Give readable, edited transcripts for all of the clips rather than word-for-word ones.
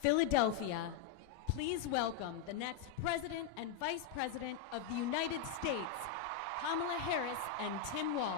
Philadelphia, please welcome the next President and Vice President of the United States, Kamala Harris and Tim Walz.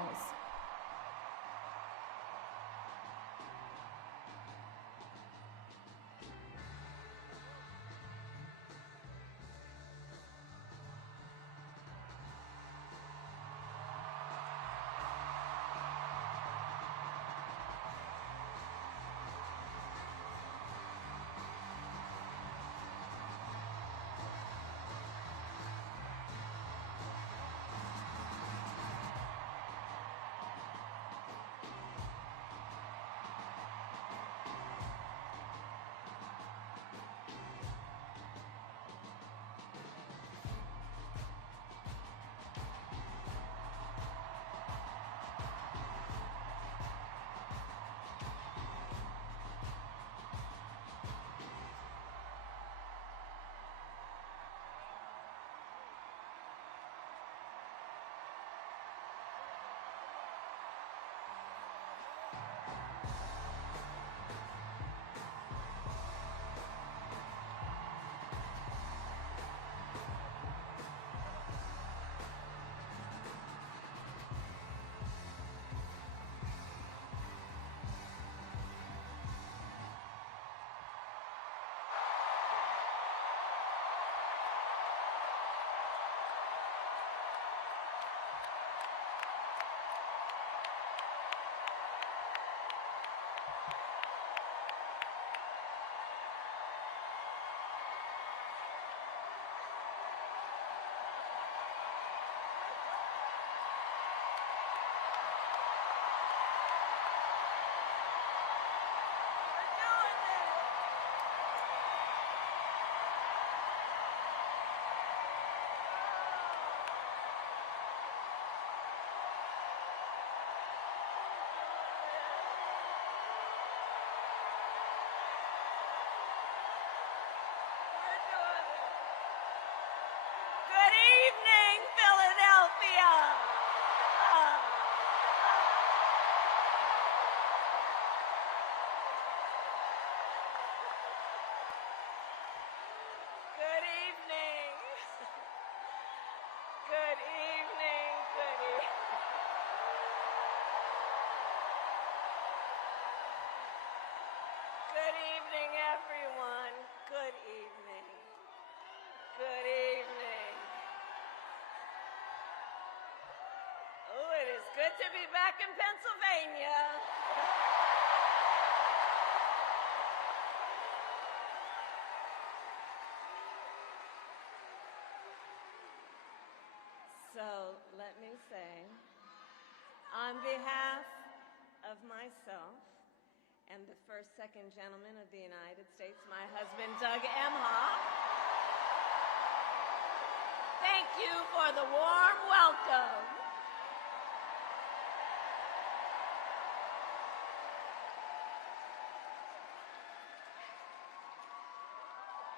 Good evening, everyone. Good evening. Good evening. Oh, it is good to be back in Pennsylvania. So let me say, on behalf of myself and the first, second gentleman of the United States, my husband, Doug Emhoff, thank you for the warm welcome.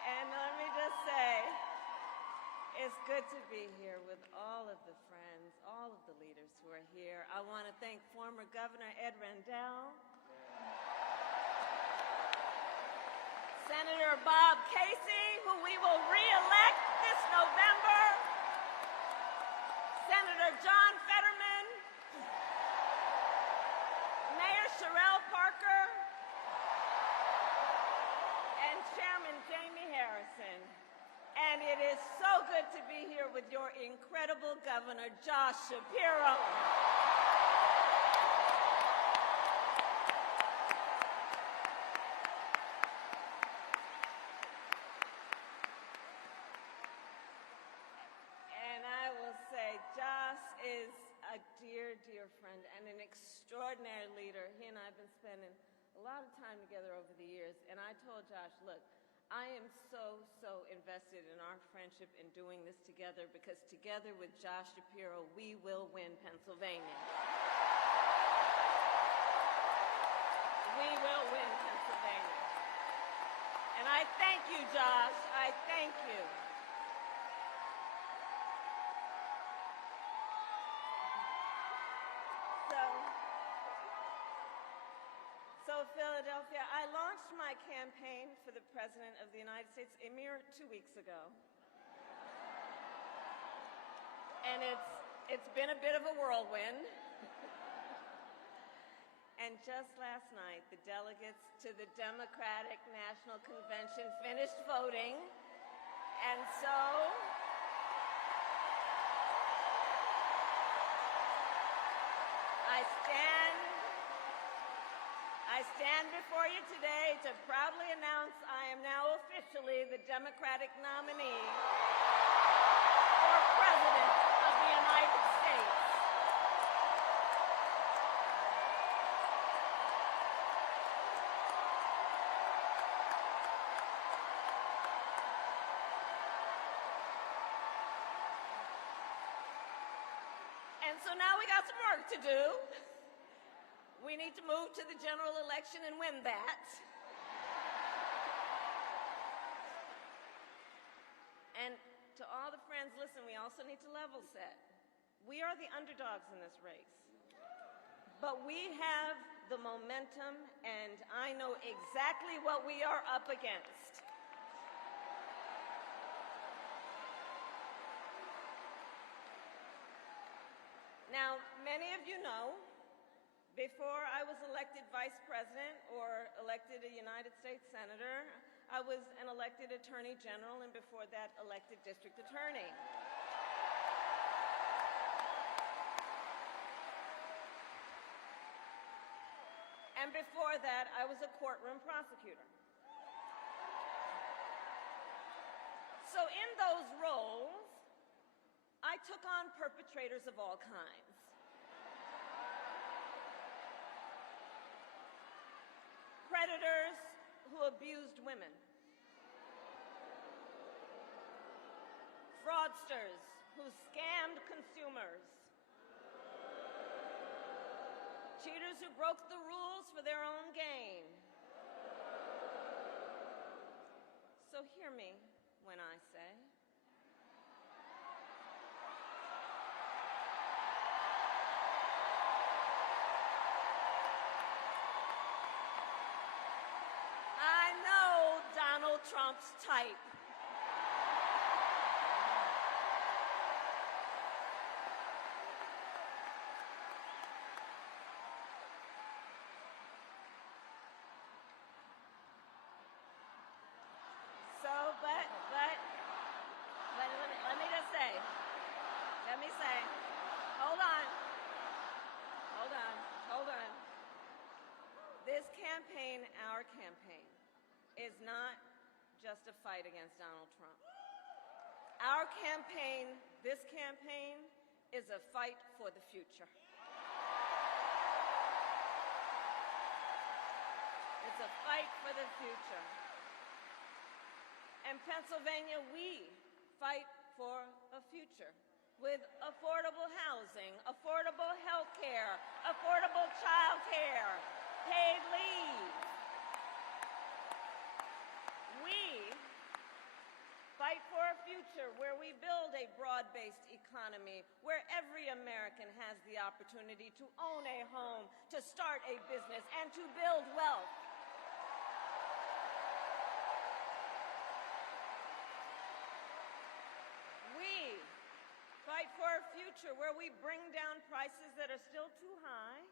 And let me just say, it's good to be here with all of the friends, all of the leaders who are here. I want to thank former Governor Ed Rendell, Senator Bob Casey, who we will re-elect this November, Senator John Fetterman, Mayor Sherelle Parker, and Chairman Jamie Harrison. And it is so good to be here with your incredible Governor, Josh Shapiro. And I will say, Josh is a dear, dear friend and an extraordinary leader. He and I have been spending a lot of time together over the years. And I told Josh, look, I am so invested in our friendship in doing this together, because together with Josh Shapiro, we will win Pennsylvania. We will win Pennsylvania. And I thank you, Josh. I thank you. So of Philadelphia, I launched my campaign for the President of the United States a mere 2 weeks ago. And it's been a bit of a whirlwind. And just last night, the delegates to the Democratic National Convention finished voting. And so I stand before you today to proudly announce I am now officially the Democratic nominee for President of the United States. And so now we got some work to do. We need to move to the general election and win that. And to all the friends, listen, we also need to level set. We are the underdogs in this race. But we have the momentum, and I know exactly what we are up against. Now, many of you know, before I was elected Vice President or elected a United States Senator, I was an elected Attorney General, and before that, elected District Attorney. And before that, I was a courtroom prosecutor. So in those roles, I took on perpetrators of all kinds. Predators who abused women. Fraudsters who scammed consumers. Cheaters who broke the rules for their own gain. So hear me when I say, Trump's type. So, but let me say, hold on. This campaign, our campaign, is not just a fight against Donald Trump. Our campaign, this campaign, is a fight for the future. It's a fight for the future. In Pennsylvania, we fight for a future with affordable housing, affordable health care, affordable child care, paid leave. Fight for a future where we build a broad-based economy, where every American has the opportunity to own a home, to start a business, and to build wealth. We fight for a future where we bring down prices that are still too high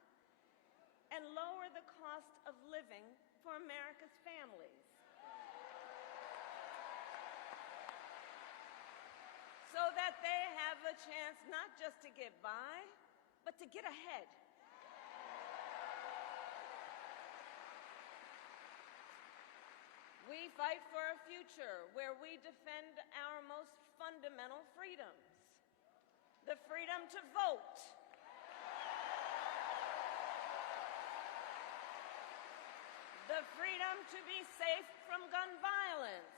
and lower the cost of living for America's families. So that they have a chance not just to get by, but to get ahead. We fight for a future where we defend our most fundamental freedoms. The freedom to vote. The freedom to be safe from gun violence.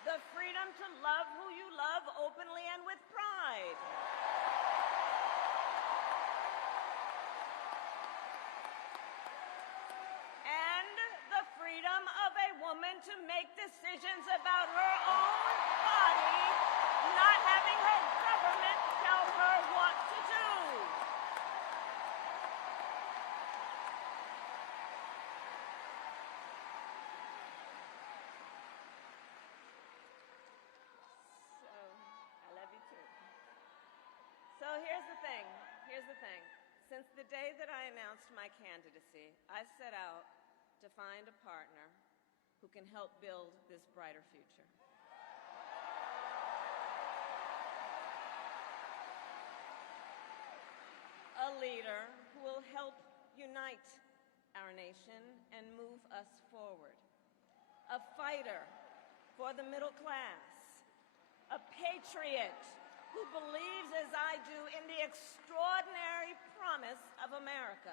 The freedom to love who you love openly and with pride. And the freedom of a woman to make decisions about her own body, not having her government tell her what to here's the thing. Here's the thing. Since the day that I announced my candidacy, I set out to find a partner who can help build this brighter future. A leader who will help unite our nation and move us forward. A fighter for the middle class. A patriot who believes, as I do, in the extraordinary promise of America.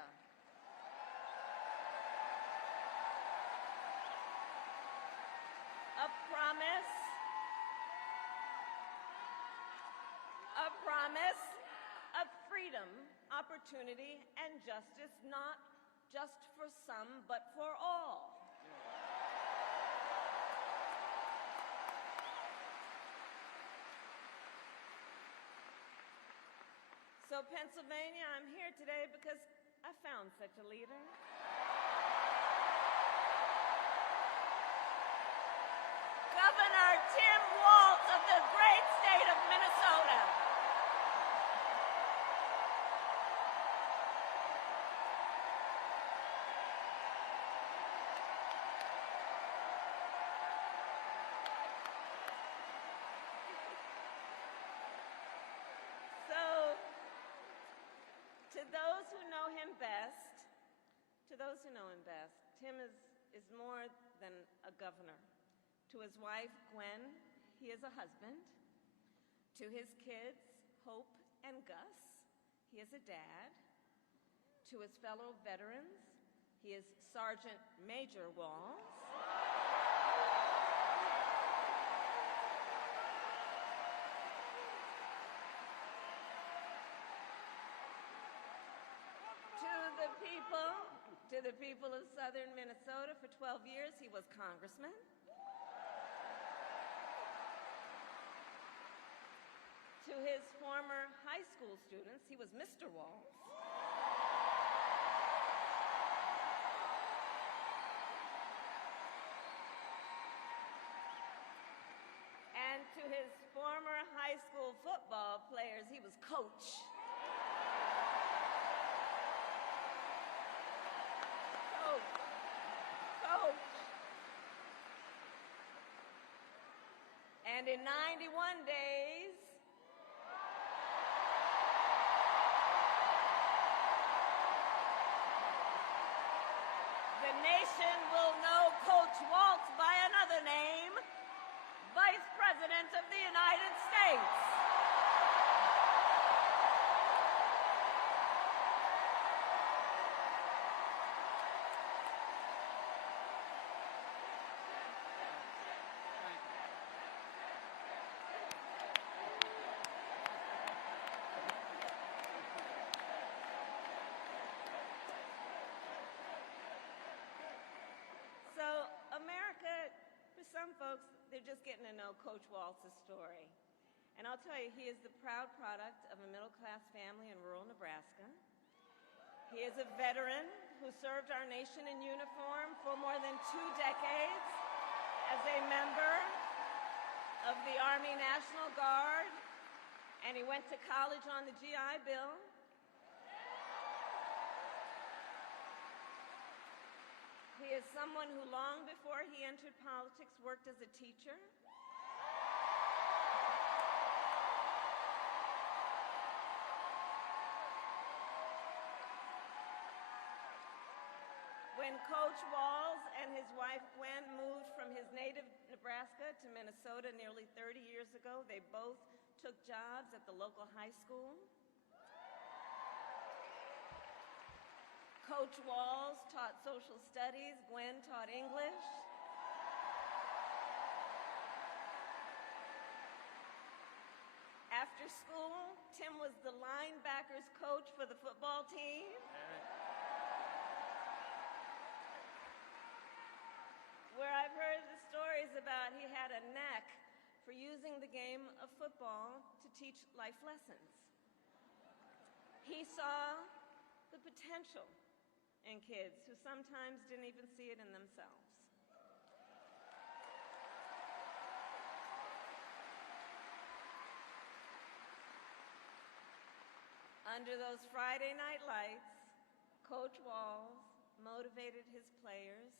A promise of freedom, opportunity, and justice, not just for some, but for all. So, Pennsylvania, I'm here today because I found such a leader. Governor Tim Walz of the great state of Minnesota. Tim is more than a governor. To his wife, Gwen, he is a husband. To his kids, Hope and Gus, he is a dad. To his fellow veterans, he is Sergeant Major Walz. To the people of southern Minnesota, for 12 years, he was congressman. To his former high school students, he was Mr. Walz. And to his former high school football players, he was coach. And in 91 days, the nation will know Coach Walz by another name, Vice President of the United States. Some folks, they're just getting to know Coach Walz's story. And I'll tell you, he is the proud product of a middle-class family in rural Nebraska. He is a veteran who served our nation in uniform for more than 2 decades as a member of the Army National Guard, and he went to college on the GI Bill. He is someone who, long before he entered politics, worked as a teacher. When Coach Walz and his wife Gwen moved from his native Nebraska to Minnesota nearly 30 years ago, they both took jobs at the local high school. Coach Walz taught social studies, Gwen taught English. After school, Tim was the linebackers coach for the football team. Where I've heard the stories about he had a knack for using the game of football to teach life lessons. He saw the potential in kids who sometimes didn't even see it in themselves. Under those Friday night lights, Coach Walz motivated his players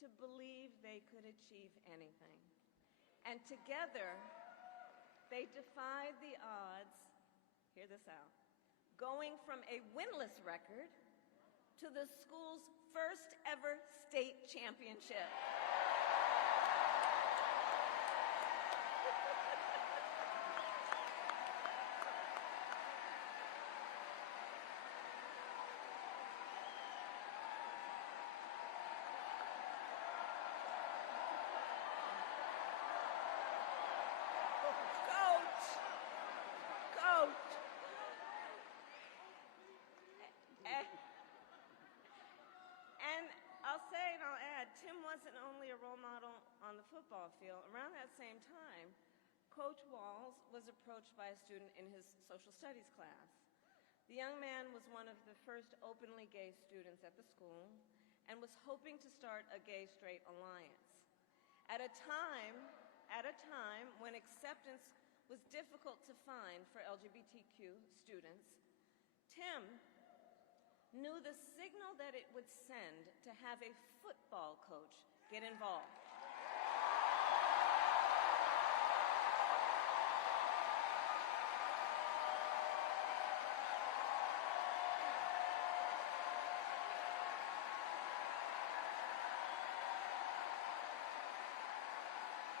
to believe they could achieve anything. And together, they defied the odds, hear this out, going from a winless record to the school's first ever state championship. Tim wasn't only a role model on the football field. Around that same time, Coach Walz was approached by a student in his social studies class. The young man was one of the first openly gay students at the school and was hoping to start a gay-straight alliance. At a time when acceptance was difficult to find for LGBTQ students, Tim knew the signal that it would send to have a football coach get involved.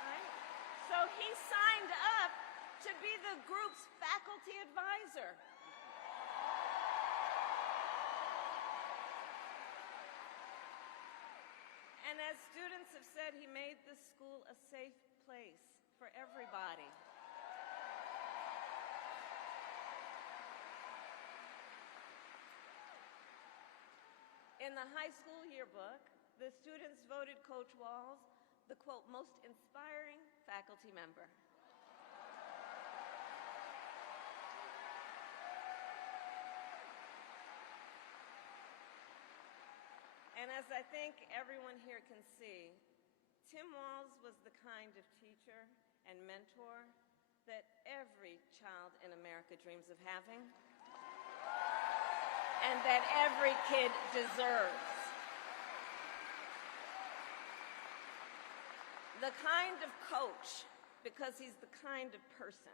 Right? So he signed up to be the group's faculty advisor. And as students have said, he made the school a safe place for everybody. In the high school yearbook, the students voted Coach Walz the, quote, most inspiring faculty member. And as I think everyone here can see, Tim Walz was the kind of teacher and mentor that every child in America dreams of having, and that every kid deserves. The kind of coach, because he's the kind of person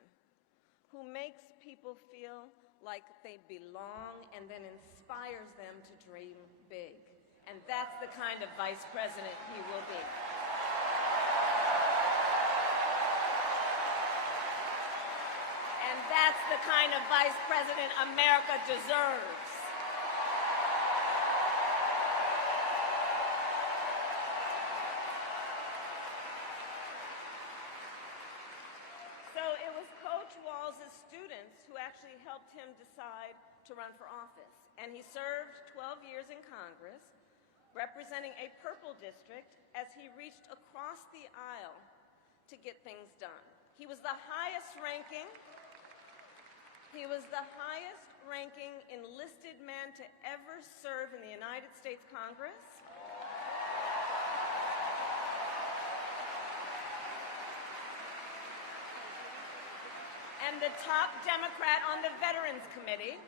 who makes people feel like they belong and then inspires them to dream big. And that's the kind of vice president he will be. And that's the kind of vice president America deserves. So it was Coach Walz's students who actually helped him decide to run for office. And he served 12 years in Congress, representing a purple district as he reached across the aisle to get things done. He was the highest ranking enlisted man to ever serve in the United States Congress. And the top Democrat on the Veterans Committee.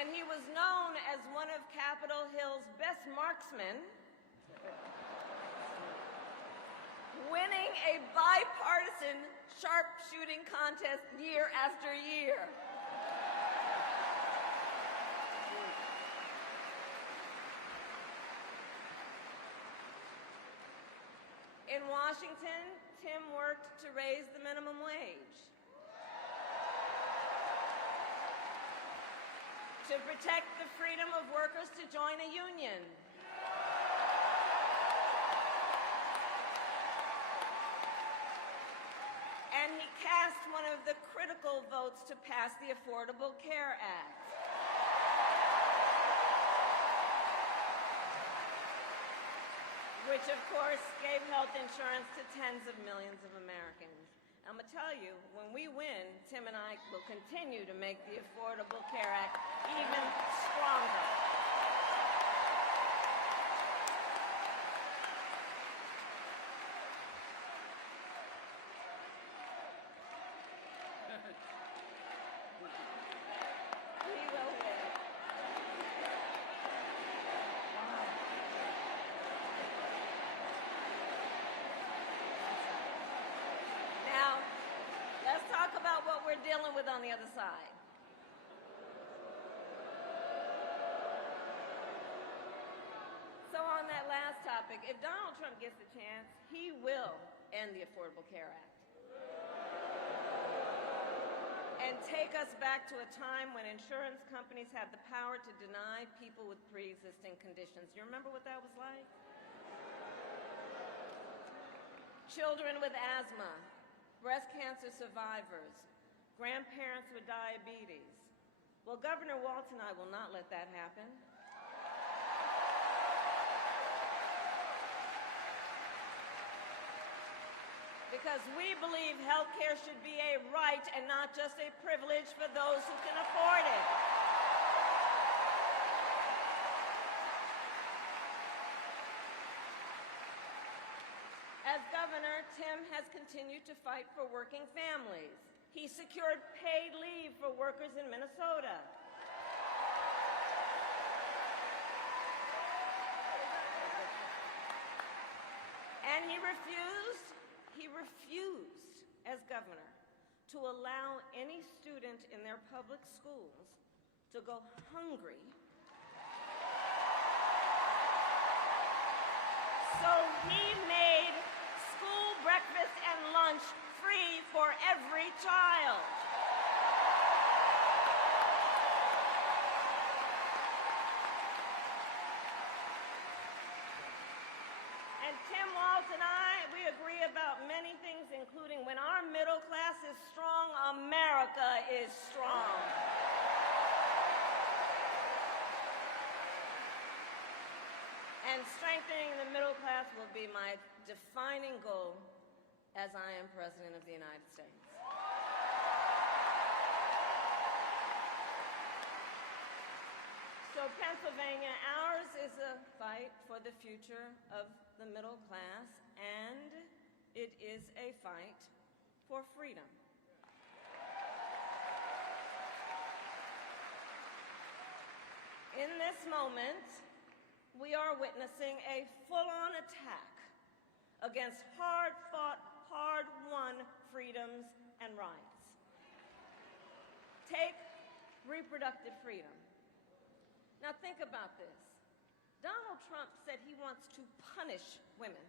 And he was known as one of Capitol Hill's best marksmen, winning a bipartisan sharpshooting contest year after year. In Washington, Tim worked to raise the minimum wage, to protect the freedom of workers to join a union, and he cast one of the critical votes to pass the Affordable Care Act. Which, of course, gave health insurance to tens of millions of Americans. I'm going to tell you, when we win, Tim and I will continue to make the Affordable Care Act even stronger. we're dealing with on the other side. So on that last topic, if Donald Trump gets the chance, he will end the Affordable Care Act and take us back to a time when insurance companies had the power to deny people with pre-existing conditions. You remember what that was like? Children with asthma, breast cancer survivors, grandparents with diabetes. Well, Governor Walz and I will not let that happen. Because we believe health care should be a right and not just a privilege for those who can afford it. As governor, Tim has continued to fight for working families. He secured paid leave for workers in Minnesota. And he refused as governor to allow any student in their public schools to go hungry. So he made school breakfast and lunch free for every child. And Tim Walz and I, we agree about many things, including when our middle class is strong, America is strong. And strengthening the middle class will be my defining goal as I am President of the United States. So Pennsylvania, ours is a fight for the future of the middle class, and it is a fight for freedom. In this moment, we are witnessing a full-on attack against hard-fought, hard-won freedoms and rights. Take reproductive freedom. Now think about this. Donald Trump said he wants to punish women.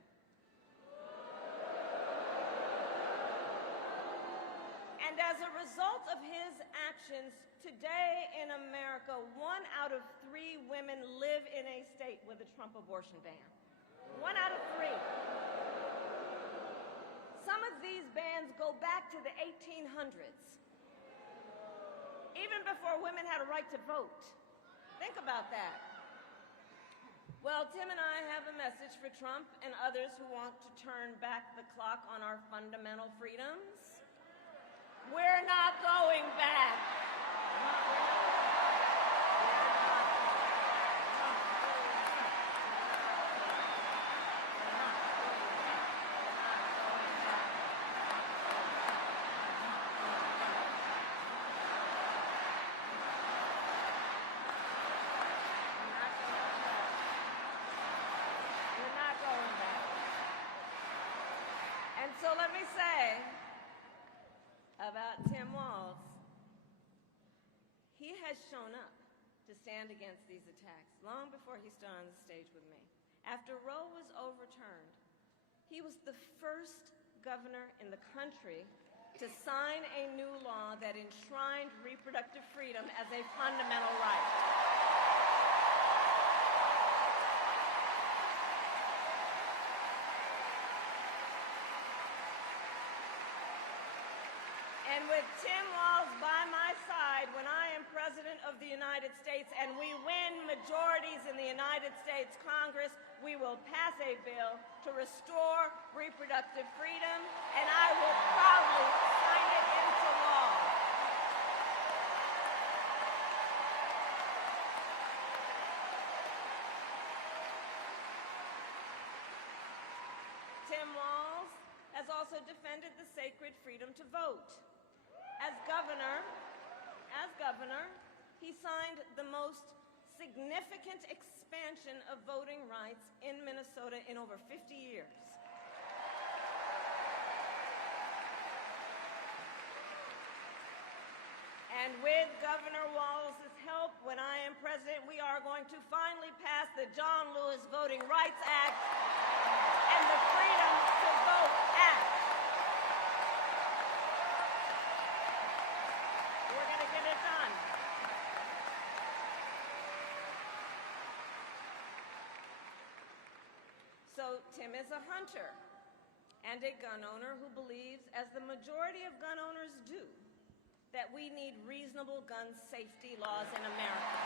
And as a result of his actions, today in America, 1 out of 3 women live in a state with a Trump abortion ban. 1 out of 3. Some of these bans go back to the 1800s, even before women had a right to vote. Think about that. Well, Tim and I have a message for Trump and others who want to turn back the clock on our fundamental freedoms. We're not going back. So let me say about Tim Walz, he has shown up to stand against these attacks long before he stood on the stage with me. After Roe was overturned, he was the first governor in the country to sign a new law that enshrined reproductive freedom as a fundamental right. And with Tim Walz by my side when I am President of the United States and we win majorities in the United States Congress, we will pass a bill to restore reproductive freedom, and I will proudly sign it into law. Tim Walz has also defended the sacred freedom to vote. As governor, he signed the most significant expansion of voting rights in Minnesota in over 50 years. And with Governor Walz's help, when I am president, we are going to finally pass the John Lewis Voting Rights Act and the Freedom to Vote Act. We're going to get it done. So Tim is a hunter and a gun owner who believes, as the majority of gun owners do, that we need reasonable gun safety laws in America.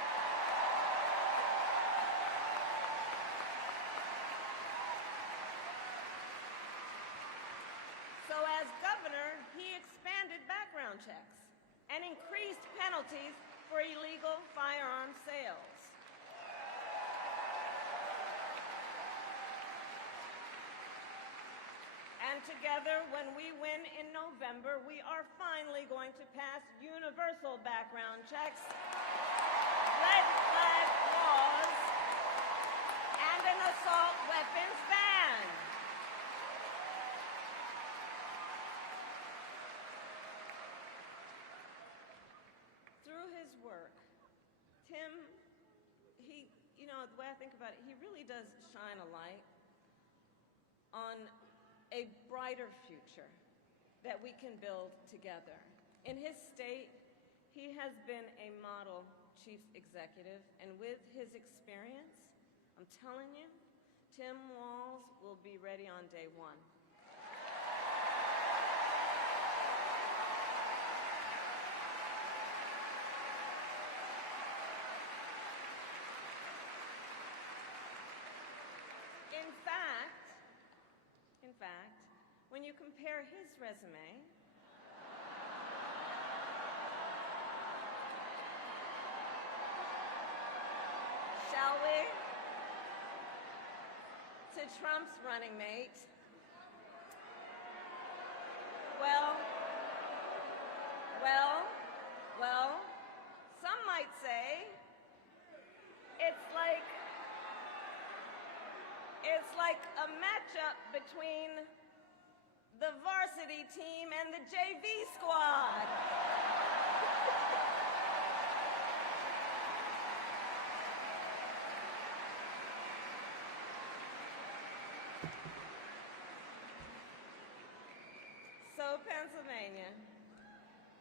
So as governor, he expanded background checks and increased penalties for illegal firearm sales. And together, when we win in November, we are finally going to pass universal background checks, red flag laws, and an assault weapons ban. Through his work, Tim, the way I think about it, he really does shine a light on a brighter future that we can build together. In his state, he has been a model chief executive, and with his experience, I'm telling you, Tim Walz will be ready on day one. In fact, when you compare his resume shall we, to Trump's running mate, well, some might say it's like a matchup between the varsity team and the JV squad. So, Pennsylvania,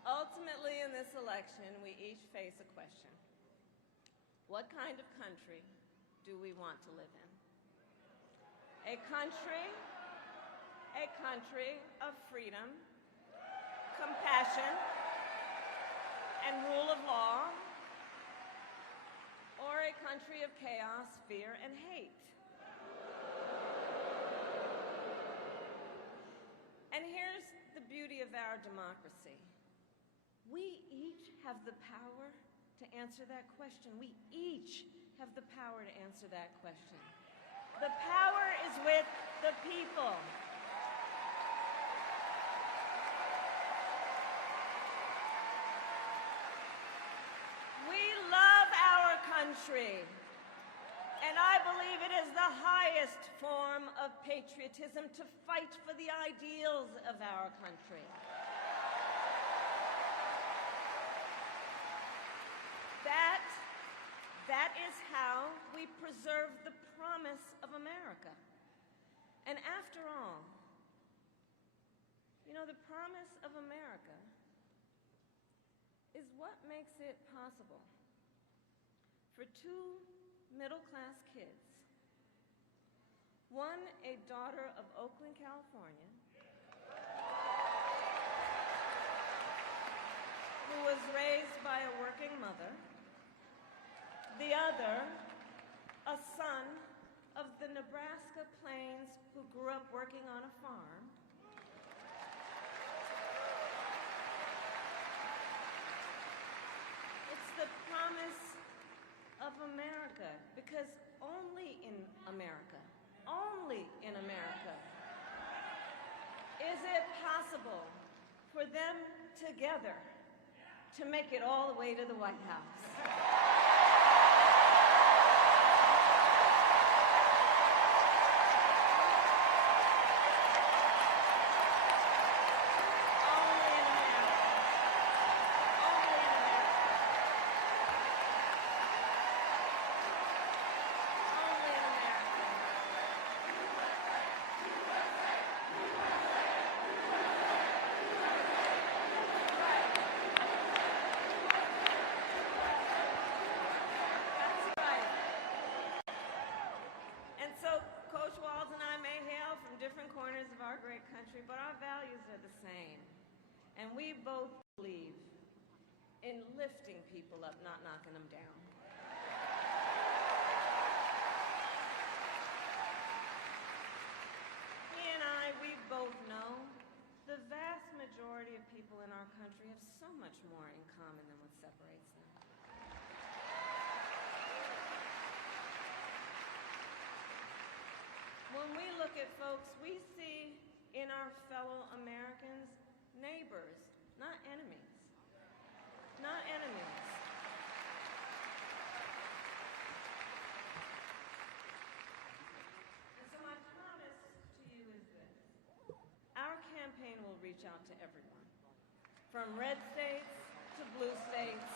ultimately in this election, we each face a question. What kind of country do we want to live in? A country of freedom, compassion, and rule of law, or a country of chaos, fear, and hate? And here's the beauty of our democracy. We each have the power to answer that question. We each have the power to answer that question. The power is with the people. We love our country, and I believe it is the highest form of patriotism to fight for the ideals of our country. That is how we preserve the promise of America. And after all, the promise of America is what makes it possible for two middle-class kids, one a daughter of Oakland, California, who was raised by a working mother, the other a son of the Nebraska plains who grew up working on a farm, it's the promise of America, because only in America is it possible for them together to make it all the way to the White House. Only in America. corners of our great country, but our values are the same. And we both believe in lifting people up, not knocking them down. He and I, we both know the vast majority of people in our country have so much more in common than what separates them. When we look at folks, we see in our fellow Americans neighbors, not enemies. Not enemies. And so my promise to you is this. Our campaign will reach out to everyone, from red states to blue states,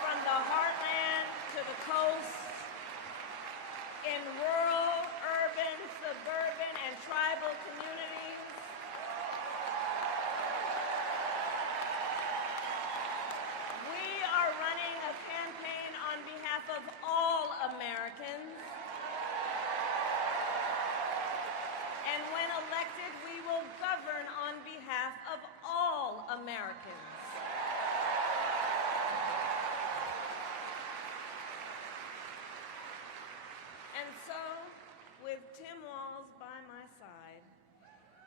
from the heartland to the coast, in rural, urban, suburban, and tribal communities. We are running a campaign on behalf of all Americans. And when elected, we will govern on behalf of all Americans. And so, with Tim Walz by my side,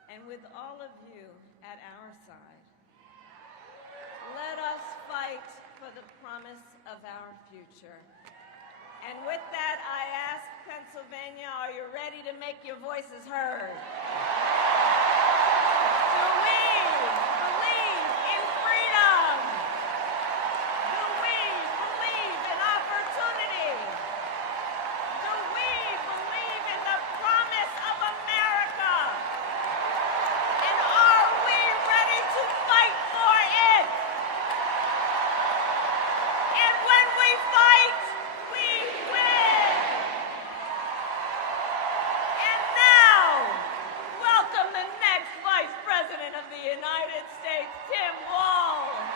and with all of you at our side, let us fight for the promise of our future. And with that, I ask Pennsylvania, are you ready to make your voices heard? Do we believe in freedom? Do we believe in opportunity? Do we believe in the promise of America? And are we ready to fight for it? And when we fight, we win! And now, welcome the next Vice President of the United States, Tim Walz.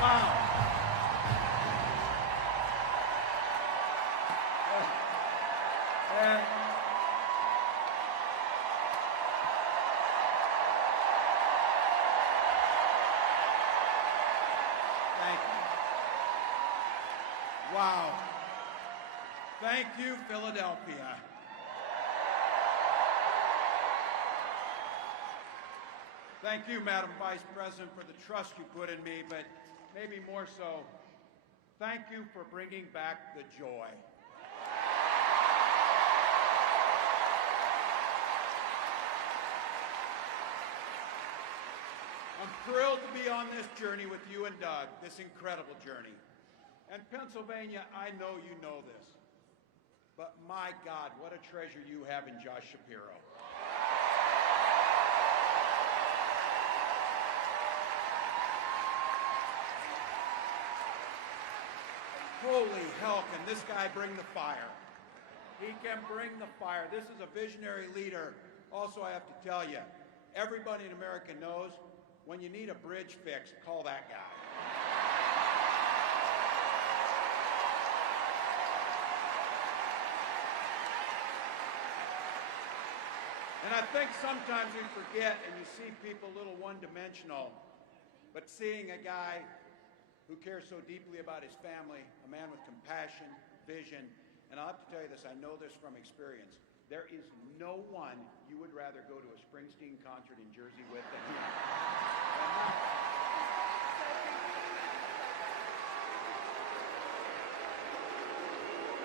Wow. And thank you. Wow. Thank you, Philadelphia. Thank you, Madam Vice President, for the trust you put in me, but maybe more so, thank you for bringing back the joy. I'm thrilled to be on this journey with you and Doug, this incredible journey. And Pennsylvania, I know you know this, but my God, what a treasure you have in Josh Shapiro. Holy hell, can this guy bring the fire? He can bring the fire. This is a visionary leader. Also, I have to tell you, everybody in America knows when you need a bridge fixed, call that guy. And I think sometimes we forget and you see people a little one-dimensional, but seeing a guy who cares so deeply about his family, a man with compassion, vision, and I'll have to tell you this, I know this from experience. There is no one you would rather go to a Springsteen concert in Jersey with than him.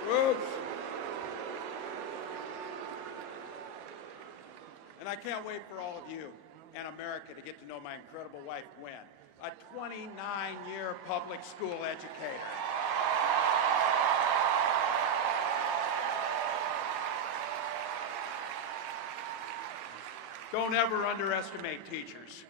Roots. And I can't wait for all of you and America to get to know my incredible wife, Gwen, a 29-year public school educator. Don't ever underestimate teachers.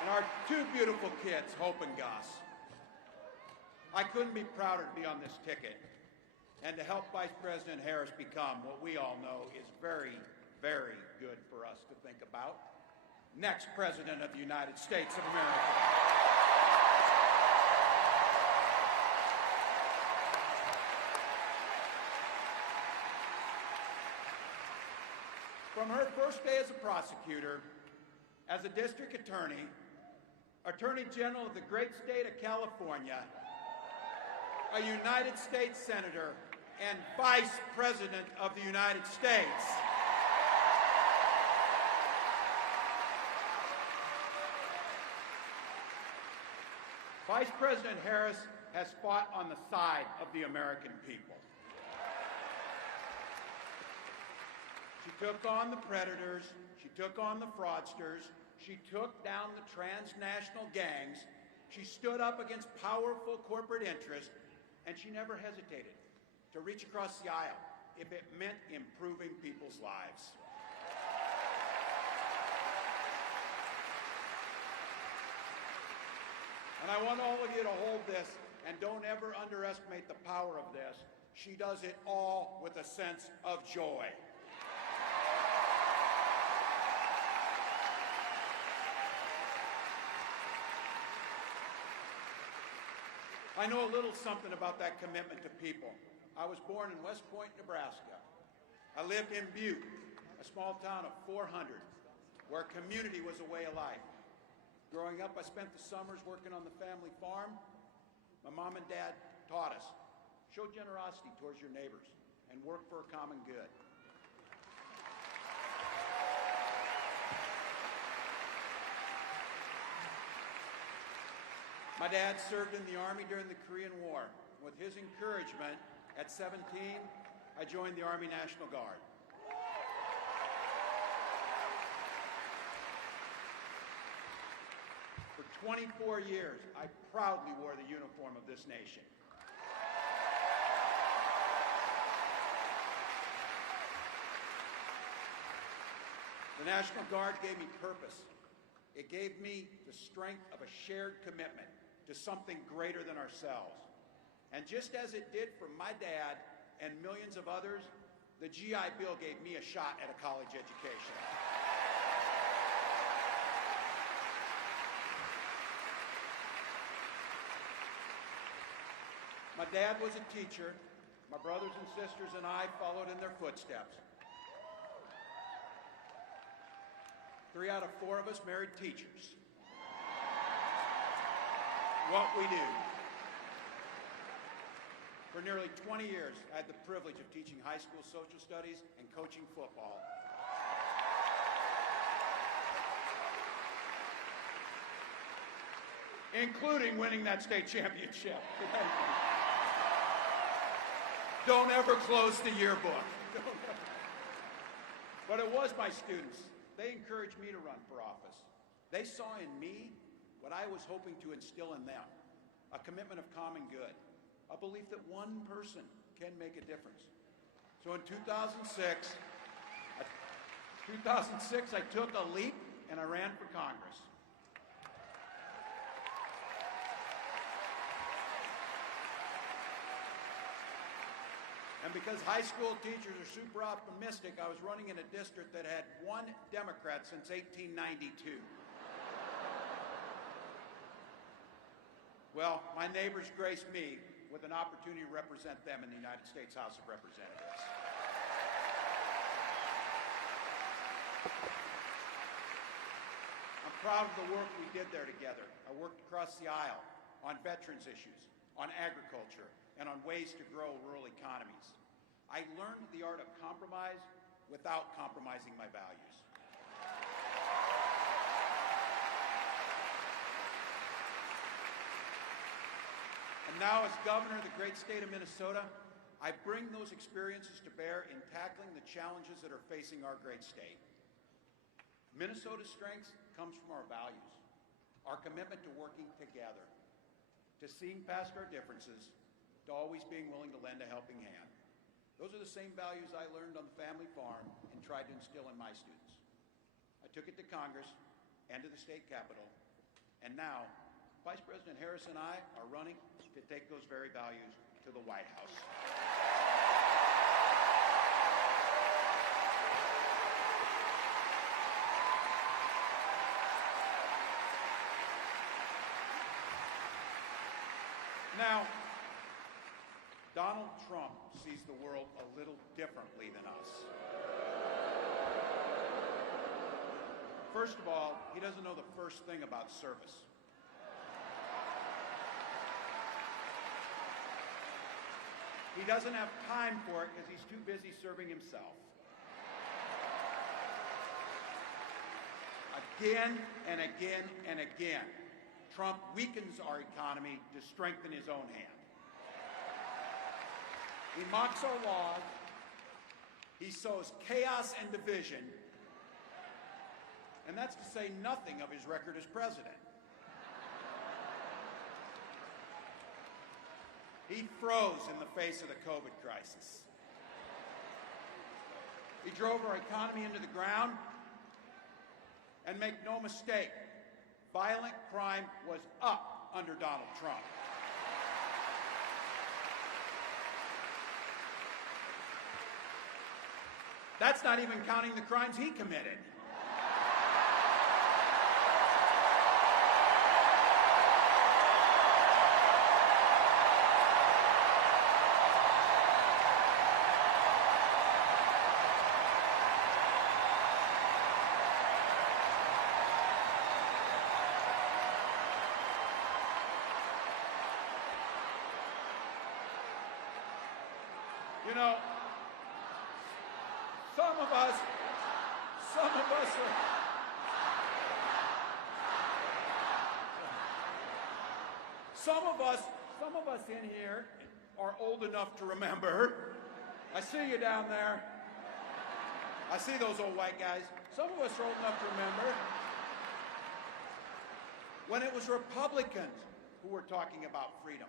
And our two beautiful kids, Hope and Gus. I couldn't be prouder to be on this ticket. and to help Vice President Harris become what we all know is very, very good for us to think about, next President of the United States of America. From her first day as a prosecutor, as a district attorney, Attorney General of the great state of California, a United States Senator, and Vice President of the United States, Vice President Harris has fought on the side of the American people. She took on the predators, she took on the fraudsters, she took down the transnational gangs, she stood up against powerful corporate interests, and she never hesitated to reach across the aisle if it meant improving people's lives. And I want all of you to hold this, and don't ever underestimate the power of this. She does it all with a sense of joy. I know a little something about that commitment to people. I was born in West Point, Nebraska. I lived in Butte, a small town of 400, where community was a way of life. Growing up, I spent the summers working on the family farm. My mom and dad taught us, show generosity towards your neighbors and work for a common good. My dad served in the Army during the Korean War. With his encouragement, at 17, I joined the Army National Guard. For 24 years, I proudly wore the uniform of this nation. The National Guard gave me purpose. It gave me the strength of a shared commitment to something greater than ourselves. And just as it did for my dad and millions of others, the GI Bill gave me a shot at a college education. My dad was a teacher. My brothers and sisters and I followed in their footsteps. 3 out of 4 of us married teachers. What we do. For nearly 20 years, I had the privilege of teaching high school social studies and coaching football. Including winning that state championship. Don't ever close the yearbook. But it was my students. They encouraged me to run for office. They saw in me what I was hoping to instill in them, a commitment of common good, a belief that one person can make a difference. So in 2006, I took a leap and I ran for Congress. And because high school teachers are super optimistic, I was running in a district that had 1 Democrat since 1892. Well, my neighbors graced me with an opportunity to represent them in the United States House of Representatives. I'm proud of the work we did there together. I worked across the aisle on veterans issues, on agriculture, and on ways to grow rural economies. I learned the art of compromise without compromising my values. And now, as governor of the great state of Minnesota, I bring those experiences to bear in tackling the challenges that are facing our great state. Minnesota's strength comes from our values, our commitment to working together, to seeing past our differences, to always being willing to lend a helping hand. Those are the same values I learned on the family farm and tried to instill in my students. I took it to Congress and to the state capitol, and now Vice President Harris and I are running to take those very values to the White House. Now, Donald Trump sees the world a little differently than us. First of all, he doesn't know the first thing about service. He doesn't have time for it because he's too busy serving himself. Again and again and again, Trump weakens our economy to strengthen his own hand. He mocks our laws, he sows chaos and division, and that's to say nothing of his record as president. He froze in the face of the COVID crisis. He drove our economy into the ground, and make no mistake, violent crime was up under Donald Trump. That's not even counting the crimes he committed. You know, some of us in here are old enough to remember. I see you down there. I see those old white guys. Some of us are old enough to remember when it was Republicans who were talking about freedom.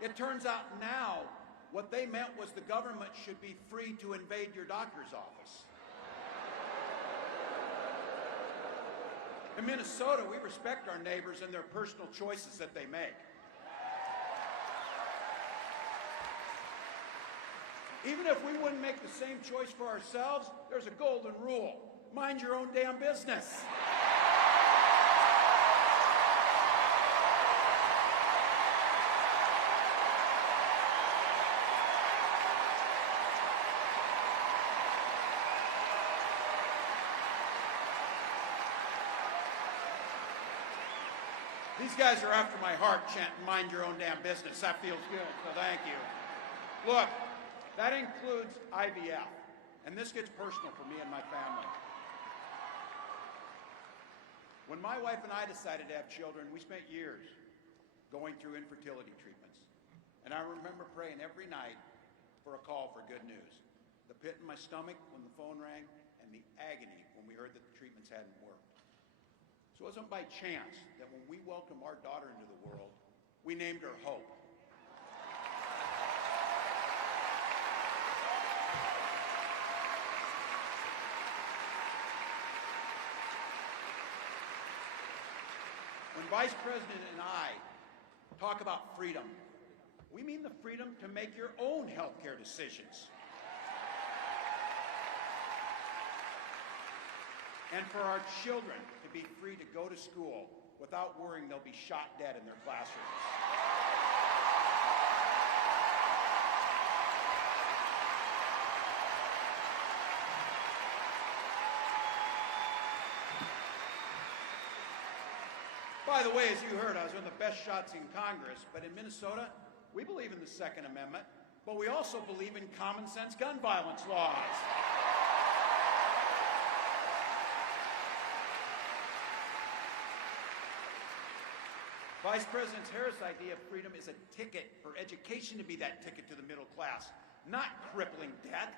It turns out now what they meant was the government should be free to invade your doctor's office. In Minnesota, we respect our neighbors and their personal choices that they make. Even if we wouldn't make the same choice for ourselves, there's a golden rule. Mind your own damn business. These guys are after my heart chanting, mind your own damn business. That feels good, so thank you. Look, that includes IVF, and this gets personal for me and my family. When my wife and I decided to have children, we spent years going through infertility treatments. And I remember praying every night for a call for good news. The pit in my stomach when the phone rang, and the agony when we heard that the treatments hadn't worked. So it wasn't by chance that when we welcomed our daughter into the world, we named her Hope. When Vice President and I talk about freedom, we mean the freedom to make your own healthcare decisions. And for our children to be free to go to school without worrying they'll be shot dead in their classrooms. By the way, as you heard, I was one of the best shots in Congress, but in Minnesota, we believe in the Second Amendment, but we also believe in common sense gun violence laws. Vice President Harris' idea of freedom is a ticket for education to be that ticket to the middle class, not crippling debt.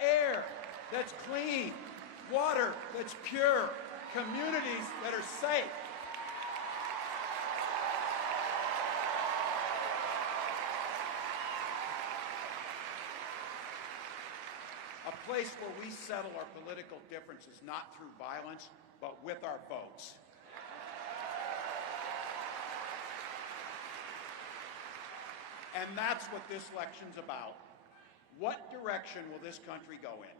Air that's clean, water that's pure, communities that are safe. A place where we settle our political differences not through violence, but with our votes. And that's what this election's about. What direction will this country go in?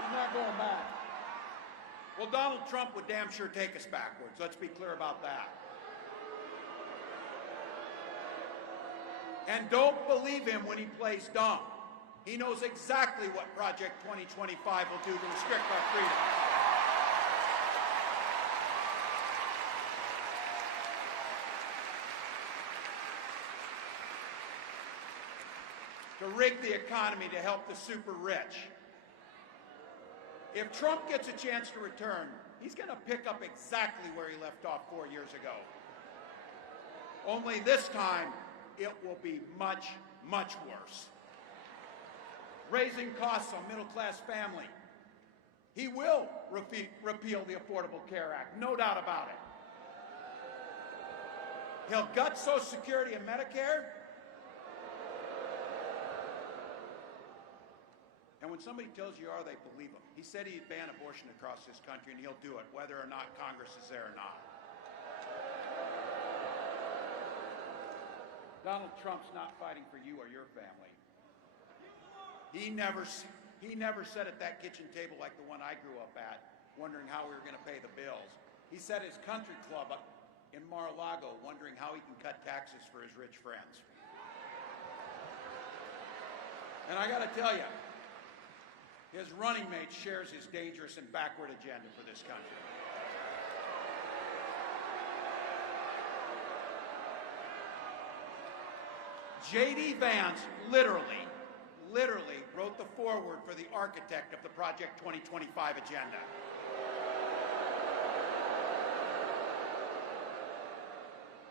He's not going back. Well, Donald Trump would damn sure take us backwards. Let's be clear about that. And don't believe him when he plays dumb. He knows exactly what Project 2025 will do to restrict our freedom. To rig the economy to help the super rich. If Trump gets a chance to return, he's going to pick up exactly where he left off 4 years ago. Only this time, it will be much, much worse. Raising costs on middle-class family. He will repeal the Affordable Care Act, no doubt about it. He'll gut Social Security and Medicare. And when somebody tells you are, they believe him. He said he'd ban abortion across this country, and he'll do it, whether or not Congress is there or not. Donald Trump's not fighting for you or your family. He never sat at that kitchen table like the one I grew up at, wondering how we were going to pay the bills. He sat at his country club up in Mar-a-Lago, wondering how he can cut taxes for his rich friends. And I got to tell you, his running mate shares his dangerous and backward agenda for this country. J.D. Vance literally wrote the foreword for the architect of the Project 2025 agenda.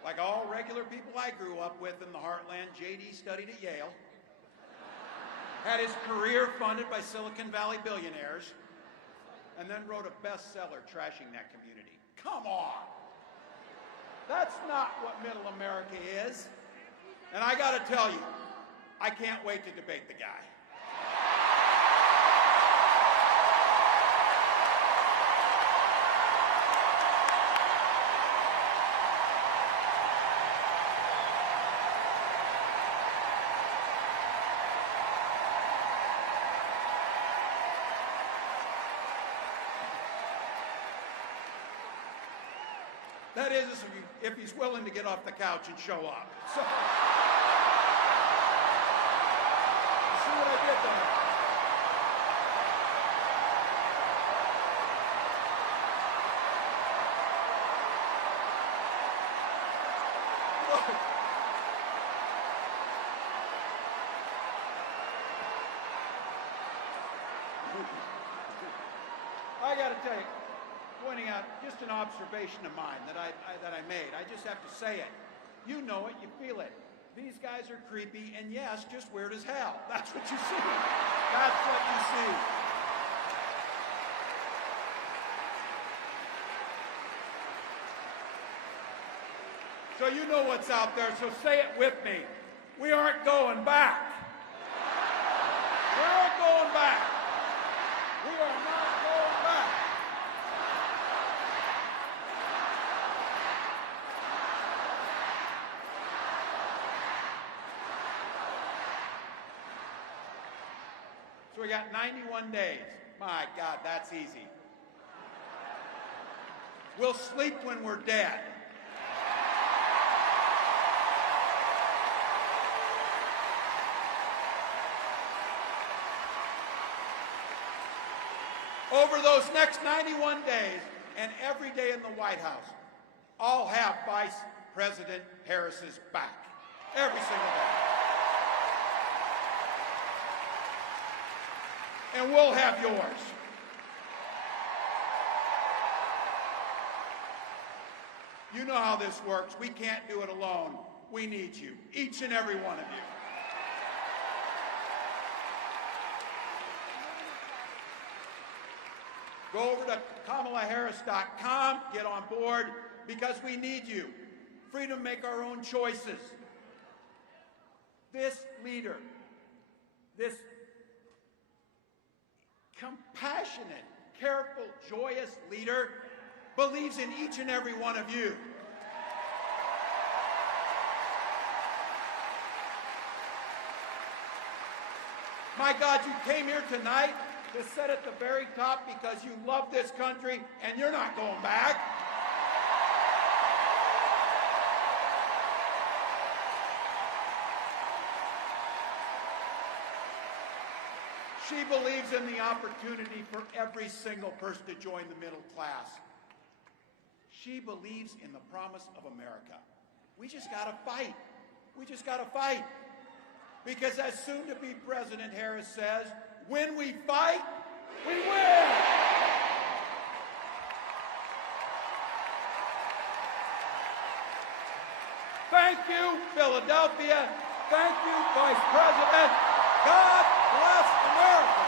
Like all regular people I grew up with in the heartland, J.D. studied at Yale, had his career funded by Silicon Valley billionaires, and then wrote a bestseller trashing that community. Come on! That's not what middle America is. And I gotta tell you, I can't wait to debate the guy. That is, if he's willing to get off the couch and show up. So, see what I did there? Look. I got to tell you, pointing out just an observation of mine that I made. I just have to say it. You know it, you feel it. These guys are creepy, and yes, just weird as hell. That's what you see. That's what you see. So you know what's out there, so say it with me. We aren't going back. We aren't going back. We are not going back. So we got 91 days. My God, that's easy. We'll sleep when we're dead. Over those next 91 days, and every day in the White House, I'll have Vice President Harris's back. Every single day. And we'll have yours. You know how this works. We can't do it alone. We need you, each and every one of you. Go over to KamalaHarris.com, get on board, because we need you. Freedom to make our own choices. This leader, this compassionate, careful, joyous leader believes in each and every one of you. My God, you came here tonight to sit at the very top because you love this country and you're not going back. She believes in the opportunity for every single person to join the middle class. She believes in the promise of America. We just got to fight. We just got to fight. Because as soon-to-be President Harris says, when we fight, we win! Thank you, Philadelphia. Thank you, Vice President. God bless America.